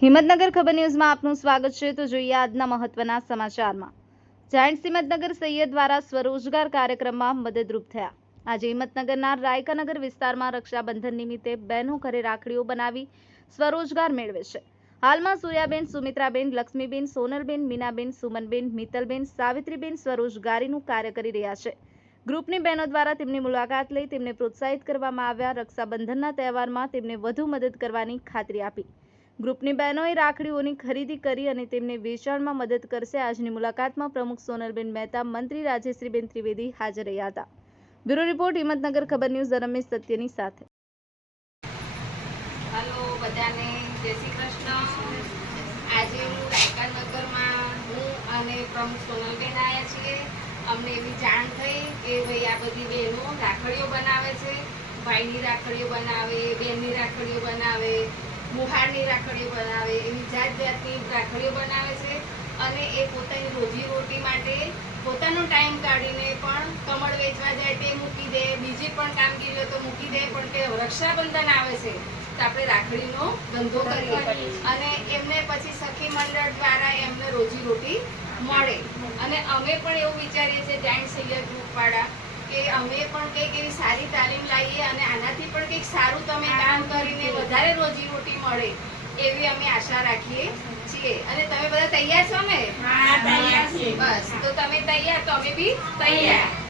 હિંમતનગર ખબર ન્યૂઝમાં આપનું સ્વાગત છે. તો જોઈએ આજના મહત્વના સમાચારમાં. જાયન્ટ હિંમતનગર સૈયદ દ્વારા સ્વરોજગાર કાર્યક્રમમાં મદદરૂપ થયા. આજે હિંમતનગરના રાયકાનગર વિસ્તારમાં રક્ષાબંધન નિમિત્તે બહેનો ઘરે રાખડીઓ બનાવી સ્વરોજગાર મેળવે છે. હાલમાં સૂર્યાબેન, સુમિત્રાબેન, લક્ષ્મીબેન, સોનલબેન, મીનાબેન, સુમનબેન મિત્તલબેન સાવિત્રીબેન સ્વરોજગારીનું કાર્ય કરી રહ્યા છે. ગ્રુપની બહેનો દ્વારા તેમની મુલાકાત લઈ તેમને પ્રોત્સાહિત કરવામાં આવ્યા. રક્ષાબંધનના તહેવારમાં તેમને વધુ મદદ કરવાની ખાતરી આપી. ગ્રુપની બહેનોએ રાખડીઓની ખરીદી કરી અને તેમને વેચાણમાં મદદ કરશે. આજની મુલાકાતમાં પ્રમુખ સોનલબેન મહેતા, મંત્રી રાજેશ્રીબેન ત્રિવેદી હાજર રહ્યા હતા. બ્યુરો રિપોર્ટ, હિંમતનગર ખબર ન્યૂઝ રમેશ સત્યની સાથે. હલો બધાને, જય શ્રી કૃષ્ણ. આજે હું રાયકાનગરમાં હું અને પ્રમુખ સોનલબેન આવ્યા છીએ. અમને એવી જાણ થઈ કે ભાઈ આ બધી બહેનો રાખડીઓ બનાવે છે. ભાઈની રાખડીઓ બનાવે બનાવે મુહારની રાખડીઓ બનાવે એવી જાત જાતની રાખડીઓ બનાવે છે અને એ પોતાની રોજીરોટી માટે પોતાનો ટાઈમ કાઢીને પણ કમળ વેચવા જાય તે મૂકી દે બીજી પણ કામગીરીઓ તો મૂકી દે પણ તે રક્ષાબંધન આવે છે તો આપણે રાખડીનો ધંધો કરીએ. અને એમને પછી સખી મંડળ દ્વારા એમને રોજીરોટી મળે. અને અમે પણ એવું વિચારીએ છીએ જાઈન્ટ સૈયદ ગ્રુપવાળા કે અમે પણ કંઈક એવી સારી તાલીમ લાવીએ અને આનાથી પણ કંઈક સારું તમે કામ કરીને વધારે રોજીરોટી મળે એવી અમે આશા રાખીએ છીએ. અને તમે બધા તૈયાર છો ને? હા, તૈયાર છીએ. બસ તો તમે તૈયાર તો અમે બી તૈયાર.